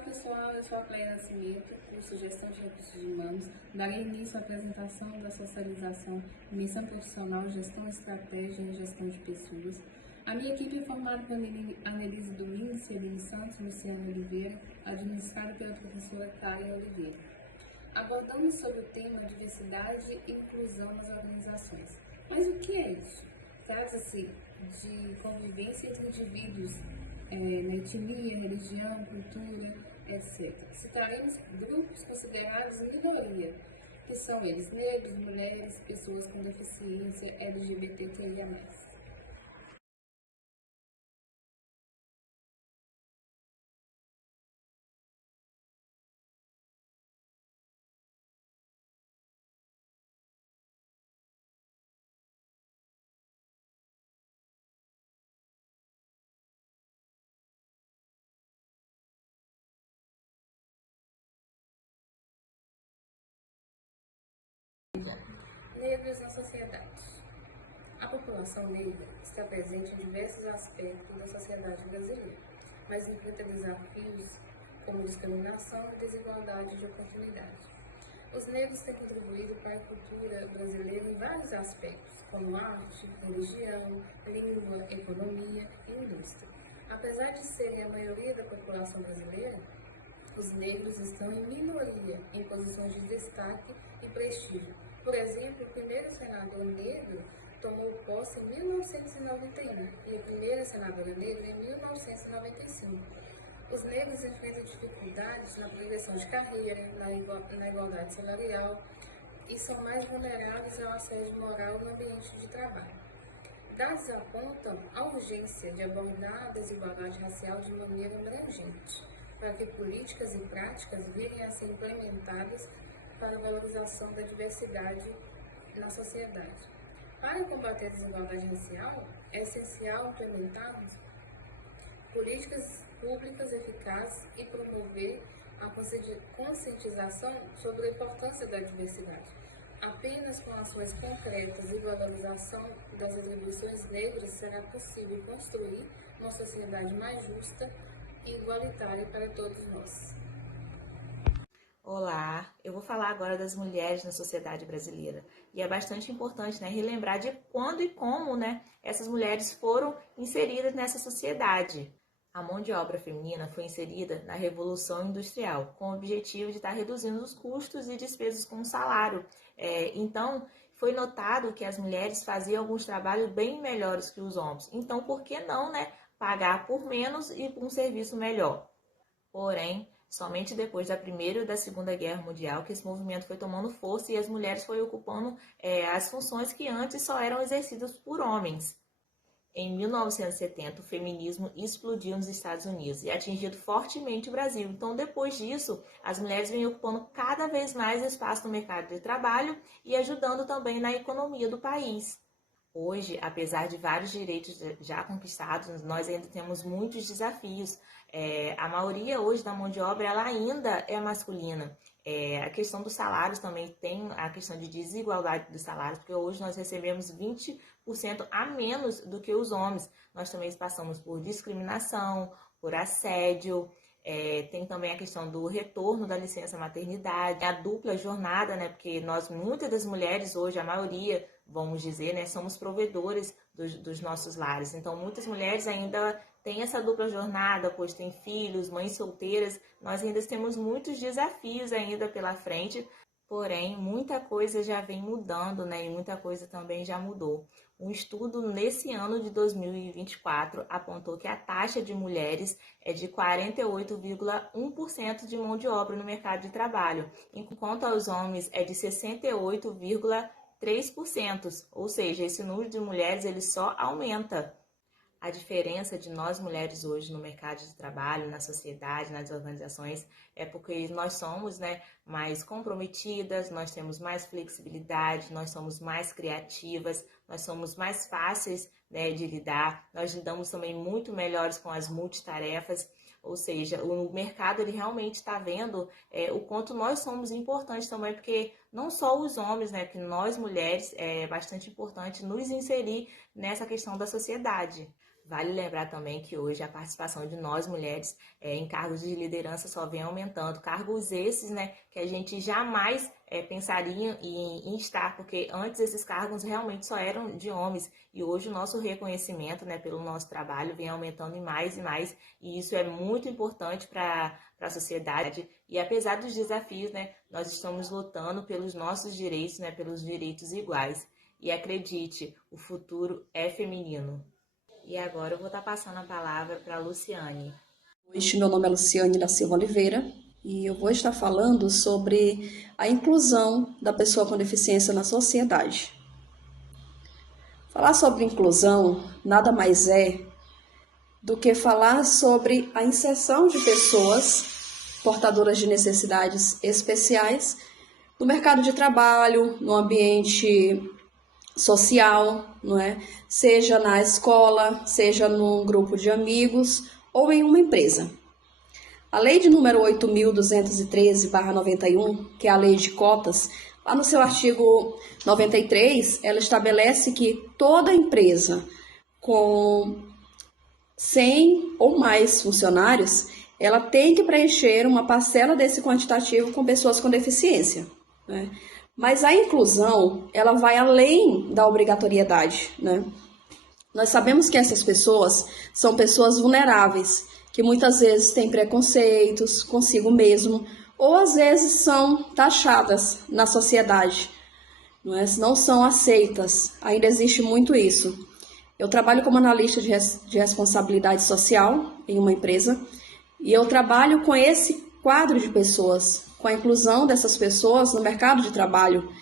pessoal, eu sou a Cleia Nascimento, curso Gestão de Recursos Humanos. Darei início à apresentação da socialização Missão Profissional, Gestão Estratégia e Gestão de Pessoas. A minha equipe é formada por Anelise Domingos, Celine Santos, Luciano Oliveira, administrada pela professora Caia Oliveira. Abordamos sobre o tema diversidade e inclusão nas organizações. Mas o que é isso? Trata-se de convivência entre indivíduos na etnia, religião, cultura, etc. Citaremos grupos considerados minoria, que são eles negros, mulheres, pessoas com deficiência, LGBTQIA+. Negros na sociedade. A população negra está presente em diversos aspectos da sociedade brasileira, mas enfrenta desafios como discriminação e desigualdade de oportunidade. Os negros têm contribuído para a cultura brasileira em vários aspectos, como arte, religião, língua, economia e indústria. Apesar de serem a maioria da população brasileira, os negros estão em minoria em posições de destaque e prestígio. Por exemplo, o primeiro senador negro tomou posse em 1991 e a primeira senadora negra em 1995. Os negros enfrentam dificuldades na progressão de carreira, na igualdade salarial e são mais vulneráveis ao assédio moral no ambiente de trabalho. Dados apontam a urgência de abordar a desigualdade racial de maneira abrangente, para que políticas e práticas virem a ser implementadas para a valorização da diversidade na sociedade. Para combater a desigualdade racial, é essencial implementarmos políticas públicas eficazes e promover a conscientização sobre a importância da diversidade. Apenas com ações concretas e valorização das atribuições negras será possível construir uma sociedade mais justa e igualitária para todos nós. Olá, eu vou falar agora das mulheres na sociedade brasileira. E é bastante importante, relembrar de quando e como, essas mulheres foram inseridas nessa sociedade. A mão de obra feminina foi inserida na Revolução Industrial, com o objetivo de estar reduzindo os custos e despesas com o salário. Então, foi notado que as mulheres faziam alguns trabalhos bem melhores que os homens. Então, por que não, pagar por menos e por um serviço melhor? Porém, somente depois da Primeira e da Segunda Guerra Mundial que esse movimento foi tomando força e as mulheres foram ocupando as funções que antes só eram exercidas por homens. Em 1970, o feminismo explodiu nos Estados Unidos e atingiu fortemente o Brasil. Então, depois disso, as mulheres vêm ocupando cada vez mais espaço no mercado de trabalho e ajudando também na economia do país. Hoje, apesar de vários direitos já conquistados, nós ainda temos muitos desafios. A maioria hoje da mão de obra ela ainda é masculina. A questão dos salários também tem a questão de desigualdade dos salários, porque hoje nós recebemos 20% a menos do que os homens. Nós também passamos por discriminação, por assédio. Tem também a questão do retorno da licença maternidade, a dupla jornada, porque muitas das mulheres hoje, a maioria, vamos dizer, somos provedores dos nossos lares. Então, muitas mulheres ainda têm essa dupla jornada, pois têm filhos, mães solteiras. Nós ainda temos muitos desafios ainda pela frente, porém, muita coisa já vem mudando, e muita coisa também já mudou. Um estudo nesse ano de 2024 apontou que a taxa de mulheres é de 48,1% de mão de obra no mercado de trabalho, enquanto aos homens é de 68,3%, ou seja, esse número de mulheres ele só aumenta. A diferença de nós mulheres hoje no mercado de trabalho, na sociedade, nas organizações, é porque nós somos mais comprometidas, nós temos mais flexibilidade, nós somos mais criativas, nós somos mais fáceis de lidar, nós lidamos também muito melhores com as multitarefas, ou seja, o mercado ele realmente está vendo o quanto nós somos importantes também, porque não só os homens, porque nós mulheres é bastante importante nos inserir nessa questão da sociedade. Vale lembrar também que hoje a participação de nós mulheres em cargos de liderança só vem aumentando. Cargos esses, né, que a gente jamais pensaria em estar, porque antes esses cargos realmente só eram de homens. E hoje o nosso reconhecimento, né, pelo nosso trabalho vem aumentando em mais e mais. E isso é muito importante para a sociedade. E apesar dos desafios, né, nós estamos lutando pelos nossos direitos, né, pelos direitos iguais. E acredite, o futuro é feminino. E agora eu vou estar passando a palavra para a Luciane. Hoje, meu nome é Luciane da Silva Oliveira e eu vou estar falando sobre a inclusão da pessoa com deficiência na sociedade. Falar sobre inclusão nada mais é do que falar sobre a inserção de pessoas portadoras de necessidades especiais no mercado de trabalho, no ambiente social, não é? Seja na escola, seja num grupo de amigos ou em uma empresa. A lei de número 8.213/91, que é a lei de cotas, lá no seu artigo 93, ela estabelece que toda empresa com 100 ou mais funcionários, ela tem que preencher uma parcela desse quantitativo com pessoas com deficiência, né? Mas a inclusão, ela vai além da obrigatoriedade, né? Nós sabemos que essas pessoas são pessoas vulneráveis, que muitas vezes têm preconceitos consigo mesmo, ou às vezes são taxadas na sociedade, não são aceitas, ainda existe muito isso. Eu trabalho como analista de responsabilidade social em uma empresa, e eu trabalho com esse quadro de pessoas, com a inclusão dessas pessoas no mercado de trabalho.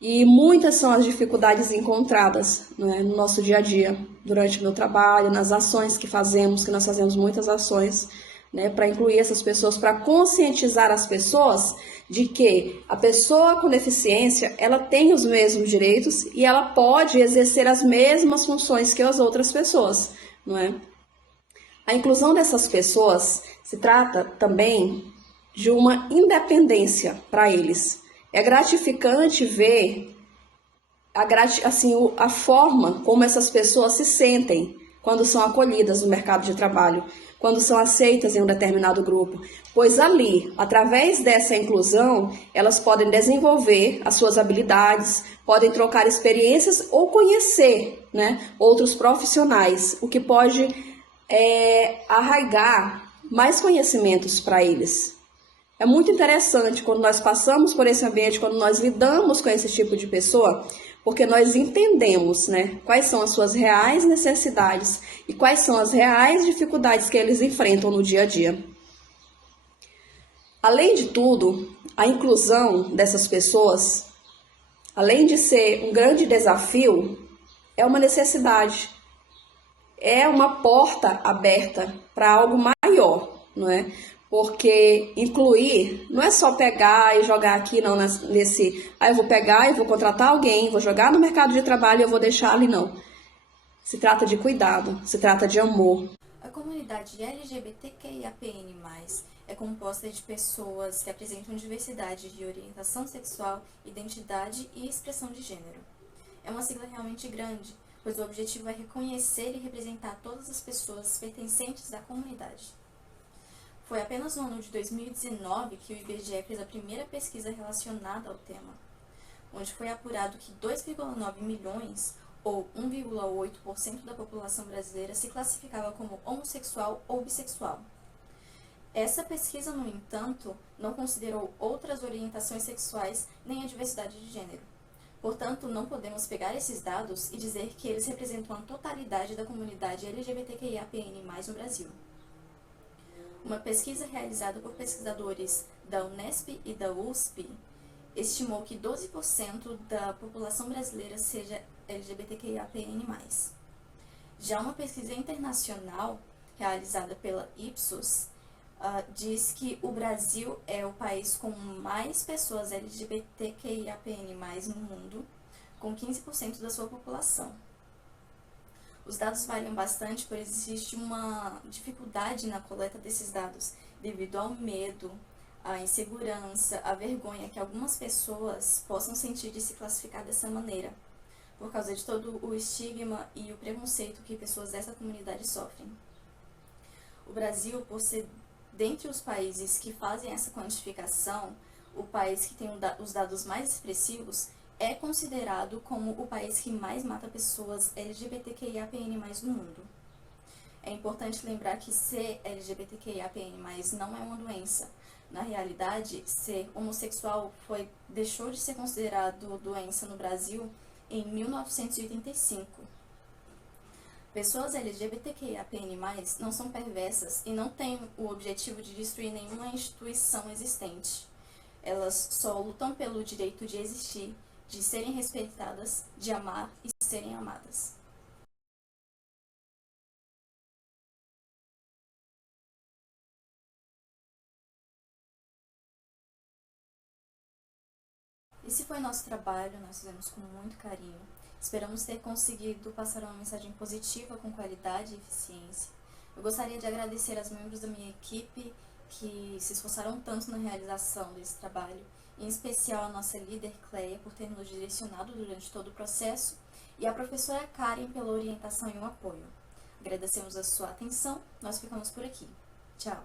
E muitas são as dificuldades encontradas, né, no nosso dia a dia, durante o meu trabalho, nas ações que fazemos, que nós fazemos muitas ações, né, para incluir essas pessoas, para conscientizar as pessoas de que a pessoa com deficiência, ela tem os mesmos direitos e ela pode exercer as mesmas funções que as outras pessoas, não é? A inclusão dessas pessoas se trata também de uma independência para eles. É gratificante ver a forma como essas pessoas se sentem quando são acolhidas no mercado de trabalho, quando são aceitas em um determinado grupo, pois ali, através dessa inclusão, elas podem desenvolver as suas habilidades, podem trocar experiências ou conhecer, né, outros profissionais, o que pode arraigar mais conhecimentos para eles. É muito interessante quando nós passamos por esse ambiente, quando nós lidamos com esse tipo de pessoa, porque nós entendemos, né, quais são as suas reais necessidades e quais são as reais dificuldades que eles enfrentam no dia a dia. Além de tudo, a inclusão dessas pessoas, além de ser um grande desafio, é uma necessidade. É uma porta aberta para algo maior, não é? Porque incluir não é só pegar e jogar aqui, não, eu vou pegar e vou contratar alguém, vou jogar no mercado de trabalho e eu vou deixar ali, não. Se trata de cuidado, se trata de amor. A comunidade LGBTQIAPN+, é composta de pessoas que apresentam diversidade de orientação sexual, identidade e expressão de gênero. É uma sigla realmente grande, pois o objetivo é reconhecer e representar todas as pessoas pertencentes à comunidade. Foi apenas no ano de 2019 que o IBGE fez a primeira pesquisa relacionada ao tema, onde foi apurado que 2,9 milhões, ou 1,8% da população brasileira, se classificava como homossexual ou bissexual. Essa pesquisa, no entanto, não considerou outras orientações sexuais nem a diversidade de gênero. Portanto, não podemos pegar esses dados e dizer que eles representam a totalidade da comunidade LGBTQIAPN+, no Brasil. Uma pesquisa realizada por pesquisadores da Unesp e da USP estimou que 12% da população brasileira seja LGBTQIAPN+. Já uma pesquisa internacional realizada pela Ipsos diz que o Brasil é o país com mais pessoas LGBTQIAPN+, no mundo, com 15% da sua população. Os dados variam bastante, pois existe uma dificuldade na coleta desses dados, devido ao medo, à insegurança, à vergonha que algumas pessoas possam sentir de se classificar dessa maneira. por causa de todo o estigma e o preconceito que pessoas dessa comunidade sofrem. O Brasil, por ser dentre os países que fazem essa quantificação, o país que tem os dados mais expressivos, é considerado como o país que mais mata pessoas LGBTQIAPN+ no mundo. É importante lembrar que ser LGBTQIAPN+ não é uma doença. Na realidade, ser homossexual deixou de ser considerado doença no Brasil em 1985. Pessoas LGBTQIAPN+ não são perversas e não têm o objetivo de destruir nenhuma instituição existente. Elas só lutam pelo direito de existir, de serem respeitadas, de amar e serem amadas. Esse foi nosso trabalho, nós fizemos com muito carinho. Esperamos ter conseguido passar uma mensagem positiva com qualidade e eficiência. Eu gostaria de agradecer aos membros da minha equipe que se esforçaram tanto na realização desse trabalho, em especial a nossa líder Cleia por ter nos direcionado durante todo o processo e a professora Karen pela orientação e o apoio. Agradecemos a sua atenção, nós ficamos por aqui. Tchau!